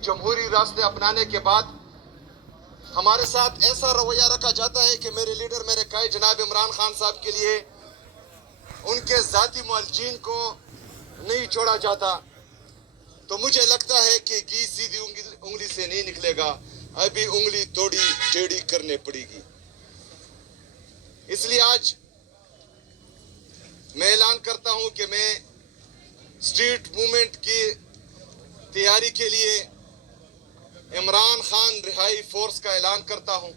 जमहूरी रास्ते अपनाने के बाद हमारे साथ ऐसा रवैया रखा जाता है कि मेरे लीडर मेरे कायद जनाब इमरान खान साहब के लिए उनके ज़ाती मुअल्लिजीन को नहीं छोड़ा जाता। तो मुझे लगता है कि घी सीधी उंगली से नहीं निकलेगा, अभी उंगली थोड़ी टेढ़ी करने पड़ेगी। इसलिए आज मैं ऐलान करता हूं कि मैं स्ट्रीट मूवमेंट की तैयारी के लिए इमरान खान रिहाई फोर्स का ऐलान करता हूं,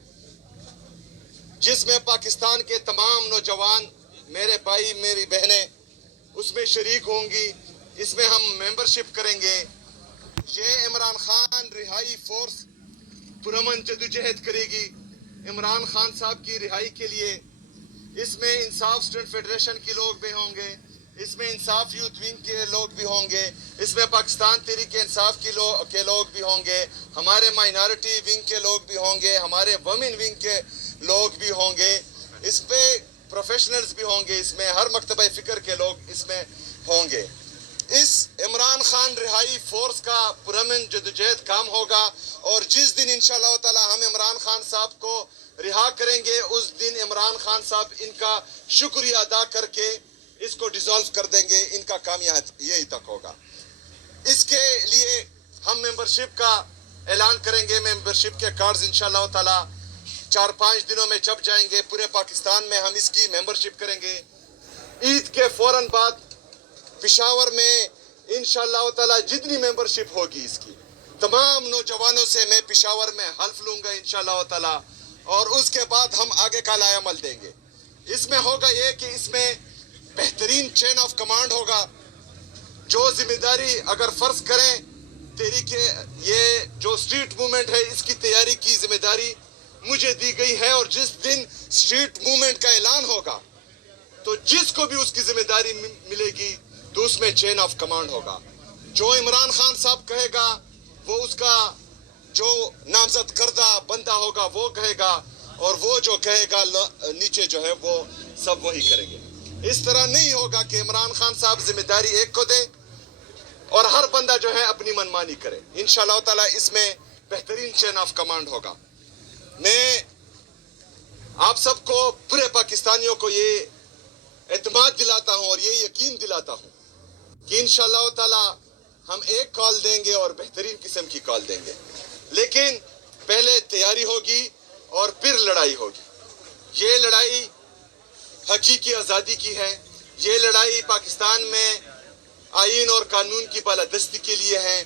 जिसमें पाकिस्तान के तमाम नौजवान, मेरे भाई मेरी बहनें उसमें शरीक होंगी। इसमें हम मेंबरशिप करेंगे। ये इमरान खान रिहाई फोर्स पुरअमन जदोजहद करेगी इमरान खान साहब की रिहाई के लिए। इसमें इंसाफ स्टूडेंट फेडरेशन के लोग भी होंगे, इसमें इंसाफ यूथ विंग के लोग भी होंगे, इसमें पाकिस्तान तहरीक इंसाफ के लोग भी होंगे, हमारे माइनॉरिटी विंग के लोग भी होंगे, हमारे वुमेन विंग के लोग भी होंगे, इस पे प्रोफेशनल्स भी होंगे, इसमें हर मकतबा फ़िक्र के लोग इसमें होंगे। इस इमरान खान रिहाई फोर्स का पुरअमन जदोजहद काम होगा और जिस दिन इंशाअल्लाह ताला हम इमरान खान साहब को रिहा करेंगे, उस दिन इमरान खान साहब इनका शुक्रिया अदा करके इसको डिसॉल्व कर देंगे। इनका काम यही तक होगा। इसके लिए हम मेंबरशिप का ऐलान करेंगे। मेंबरशिप के कार्ड्स इंशाअल्लाह ताला 4-5 दिनों में छप जाएंगे। पूरे पाकिस्तान में हम इसकी मेंबरशिप करेंगे। ईद के फौरन बाद पेशावर में इंशाअल्लाह ताला जितनी मेंबरशिप होगी इसकी, तमाम नौजवानों से मैं पेशावर में हल्फ लूंगा इंशाअल्लाह ताला, और उसके बाद हम आगे का लायामल देंगे। इसमें होगा ये कि इसमें बेहतरीन चेन ऑफ कमांड होगा। जो जिम्मेदारी अगर फर्ज करें तहरीके ये जो स्ट्रीट मूवमेंट है इसकी तैयारी की जिम्मेदारी मुझे दी गई है, और जिस दिन स्ट्रीट मूवमेंट का ऐलान होगा तो जिसको भी उसकी जिम्मेदारी मिलेगी तो उसमें चेन ऑफ कमांड होगा। जो इमरान खान साहब कहेगा वो उसका जो नामजद करदा बंदा होगा वो कहेगा, और वो जो कहेगा नीचे जो है वो सब वही करेंगे। इस तरह नहीं होगा कि इमरान खान साहब जिम्मेदारी एक को दे और हर बंदा जो है अपनी मनमानी करे। इंशाअल्लाह ताला इसमें बेहतरीन चेन ऑफ कमांड होगा। मैं आप सबको, पूरे पाकिस्तानियों को ये एतमाद दिलाता हूँ और ये यकीन दिलाता हूँ कि इंशाअल्लाह ताला हम एक कॉल देंगे और बेहतरीन किस्म की कॉल देंगे। लेकिन पहले तैयारी होगी और फिर लड़ाई होगी। ये लड़ाई हकीकी आज़ादी की है। ये लड़ाई पाकिस्तान में आईन और कानून की बालादस्ती के लिए है।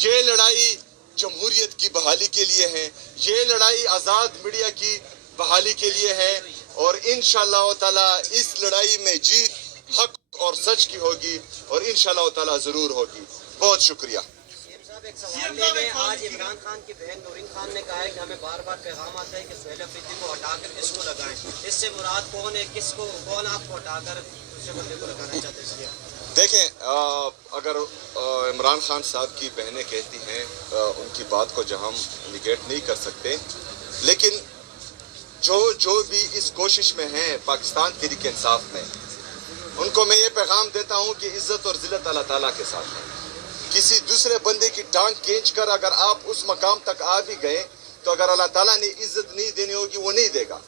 ये लड़ाई जमहूरियत की बहाली के लिए है। ये लड़ाई आज़ाद मीडिया की बहाली के लिए है, और इंशाअल्लाह ताला इस लड़ाई में जीत हक और सच की होगी, और इंशाअल्लाह ताला जरूर होगी। बहुत शुक्रिया। एक सवाल है, आज इमरान खान की बहन नूरिन खान ने कहा है कि हमें बार बार पैगाम आता है कि सुहेल अफरीदी को हटाकर किसको लगाएं। इससे मुराद कौन है, किसको, कौन आपको हटाकर दूसरे बंदे को लगाना चाहते हैं? देखें, अगर इमरान खान साहब की बहनें कहती हैं, उनकी बात को जो हम निगेट नहीं कर सकते, लेकिन जो भी इस कोशिश में हैं पाकिस्तान तहरीक इंसाफ में, उनको मैं ये पैगाम देता हूँ कि इज़्ज़त और ज़िल्लत अल्लाह ताला के साथ है। किसी दूसरे बंदे की टांग खींच कर अगर आप उस मकाम तक आ भी गए तो अगर अल्लाह ताला ने इज़्ज़त नहीं देनी होगी वो नहीं देगा।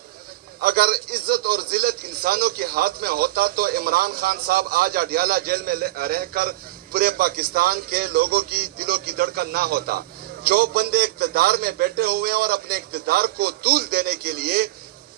अगर इज़्ज़त और ज़िल्लत इंसानों के हाथ में होता तो इमरान खान साहब आज अडियाला जेल में रहकर पूरे पाकिस्तान के लोगों की दिलों की धड़कन ना होता। जो बंदे इक़्तिदार में बैठे हुए हैं और अपने इक़्तिदार को तूल देने के लिए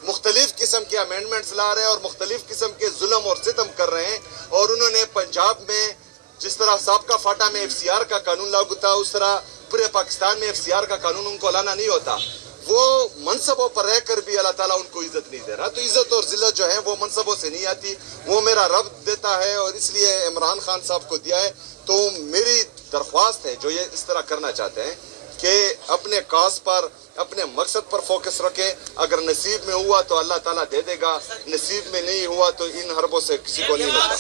मुख्तलिफ किस्म के अमेंडमेंट्स ला रहे हैं और मुख्तलिफ किस्म के जुल्म और सितम कर रहे हैं, और उन्होंने पंजाब में जिस तरह साबका फाटा में FCR का कानून लागू था, उस तरह पूरे पाकिस्तान में FCR का कानून उनको लाना नहीं होता। वो मनसबों पर रहकर भी अल्लाह ताला उनको इज़्ज़त नहीं दे रहा। तो इज़्ज़त और ज़िल्लत जो है वो मनसबों से नहीं आती, वो मेरा रब देता है, और इसलिए इमरान खान साहब को दिया है। तो मेरी दरख्वास्त है जो ये इस तरह करना चाहते हैं कि अपने काज पर, अपने मकसद पर फोकस रखें। अगर नसीब में हुआ तो अल्लाह ताला दे देगा, नसीब में नहीं हुआ तो इन हरबों से किसी को नहीं मिलता।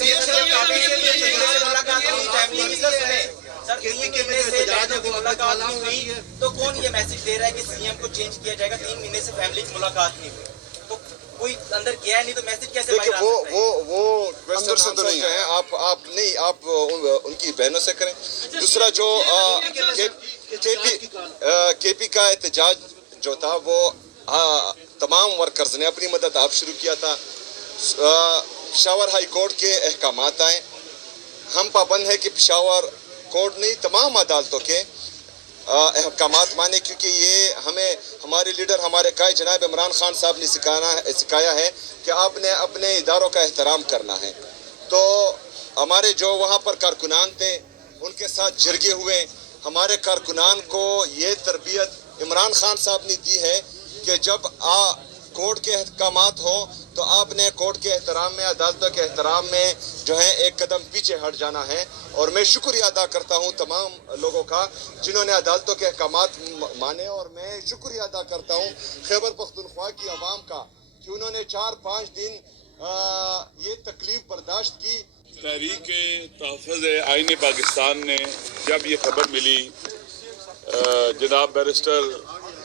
तो कौन ये मैसेज दे रहा है कि सीएम को चेंज किया जाएगा? 3 महीने से फैमिली की मुलाकात नहीं हुई, तो कोई अंदर गया नहीं, तो मैसेज कैसे? देखिए वो अंदर से तो नहीं है। आप उनकी बहनों से करें। दूसरा जो کے پی کا احتجاج جو تھا وہ تمام ورکرز نے اپنی مدد آپ شروع کیا تھا. پشاور ہائی کورٹ کے احکامات آئیں. ہم پابند ہے کہ پشاور کورٹ نہیں تمام عدالتوں کے احکامات مانے, کیونکہ یہ ہمیں ہمارے لیڈر ہمارے قائد جناب عمران خان صاحب نے سکھایا ہے کہ آپ نے اپنے اداروں کا احترام کرنا ہے. تو ہمارے جو وہاں پر کارکنان تھے ان کے ساتھ جرگے ہوئے. ہمارے کارکنان کو یہ تربیت عمران خان صاحب نے دی ہے کہ جب کورٹ کے احکامات ہوں تو آپ نے کورٹ کے احترام میں, عدالتوں کے احترام میں جو ہے ایک قدم پیچھے ہٹ جانا ہے. اور میں شکریہ ادا کرتا ہوں تمام لوگوں کا جنہوں نے عدالتوں کے احکامات مانے, اور میں شکریہ ادا کرتا ہوں خیبر پختونخوا کی عوام کا کہ انہوں نے 4-5 دن یہ تکلیف برداشت کی. تحریک تحفظ آئین پاکستان نے جب یہ خبر ملی, جناب بیرسٹر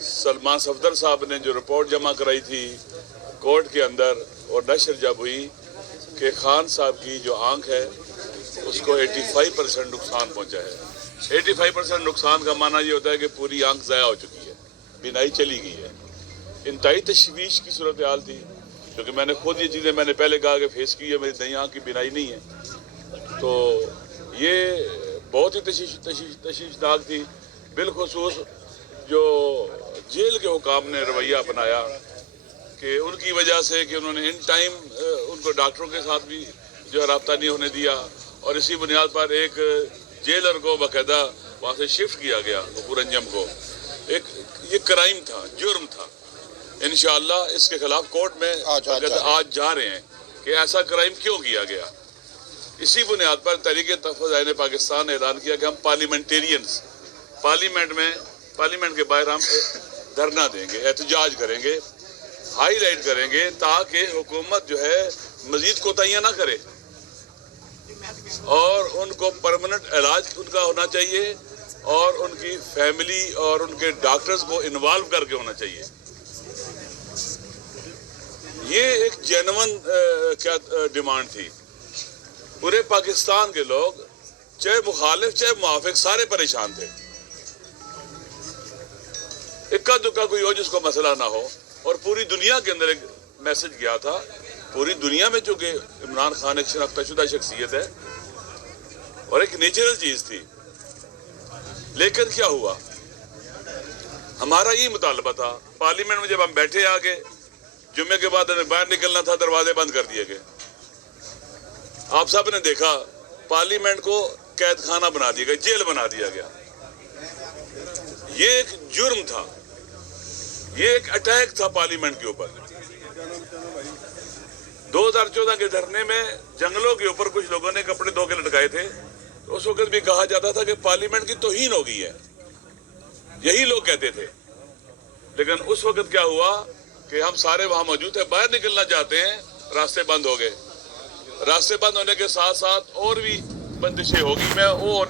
سلمان صفدر صاحب نے جو رپورٹ جمع کرائی تھی کورٹ کے اندر, اور نشر جب ہوئی کہ خان صاحب کی جو آنکھ ہے اس کو 85% نقصان پہنچا ہے. 85% نقصان کا معنی یہ ہوتا ہے کہ پوری آنکھ ضائع ہو چکی ہے, بینائی چلی گئی ہے. انتہائی تشویش کی صورتحال تھی, کیونکہ میں نے خود یہ چیزیں میں نے پہلے کہا کہ فیس کی ہے, میری دائیں آنکھ کی بینائی نہیں ہے. تو یہ بہت ہی تشویشناک تھی. بالخصوص جو جیل کے حکام نے رویہ اپنایا کہ ان کی وجہ سے کہ انہوں نے ان ٹائم ان کو ڈاکٹروں کے ساتھ بھی جو ہے رابطہ نہیں ہونے دیا, اور اسی بنیاد پر ایک جیلر کو باقاعدہ وہاں سے شفٹ کیا گیا غفور انجم کو. یہ کرائم تھا, جرم تھا. انشاءاللہ اس کے خلاف کورٹ میں آج جا رہے ہیں کہ ایسا کرائم کیوں کیا گیا. اسی بنیاد پر تحریک تحفظ آئین پاکستان نے اعلان کیا کہ ہم پارلیمنٹیرینز پارلیمنٹ کے باہر ہم دھرنا دیں گے, احتجاج کریں گے, ہائی لائٹ کریں گے تاکہ حکومت جو ہے مزید کوتاہیاں نہ کرے, اور ان کو پرماننٹ علاج ان کا ہونا چاہیے, اور ان کی فیملی اور ان کے ڈاکٹرز کو انوالو کر کے ہونا چاہیے. یہ ایک جینون کیا ڈیمانڈ تھی. پورے پاکستان کے لوگ چاہے مخالف چاہے موافق سارے پریشان تھے. اکا دکا کوئی ہو جس کو مسئلہ نہ ہو, اور پوری دنیا کے اندر ایک میسج گیا تھا. پوری دنیا میں چونکہ عمران خان ایک شناختہ شدہ شخصیت ہے اور ایک نیچرل چیز تھی, لیکن کیا ہوا, ہمارا یہ مطالبہ تھا پارلیمنٹ میں جب ہم بیٹھے آگے جمعے کے بعد ہمیں باہر نکلنا تھا, دروازے بند کر دیے گئے. آپ سب نے دیکھا پارلیمنٹ کو قید خانہ بنا دیا گیا, جیل بنا دیا گیا. یہ ایک جرم تھا, یہ ایک اٹیک تھا پارلیمنٹ کے اوپر. 2014 کے دھرنے میں جنگلوں کے اوپر کچھ لوگوں نے کپڑے دھو کے لٹکائے تھے, تو اس وقت بھی کہا جاتا تھا کہ پارلیمنٹ کی توہین ہو گئی ہے, یہی لوگ کہتے تھے. لیکن اس وقت کیا ہوا کہ ہم سارے وہاں موجود ہیں, باہر نکلنا چاہتے ہیں, راستے بند ہو گئے. راستے بند ہونے کے ساتھ ساتھ اور بھی بندشیں ہوگی. میں وہ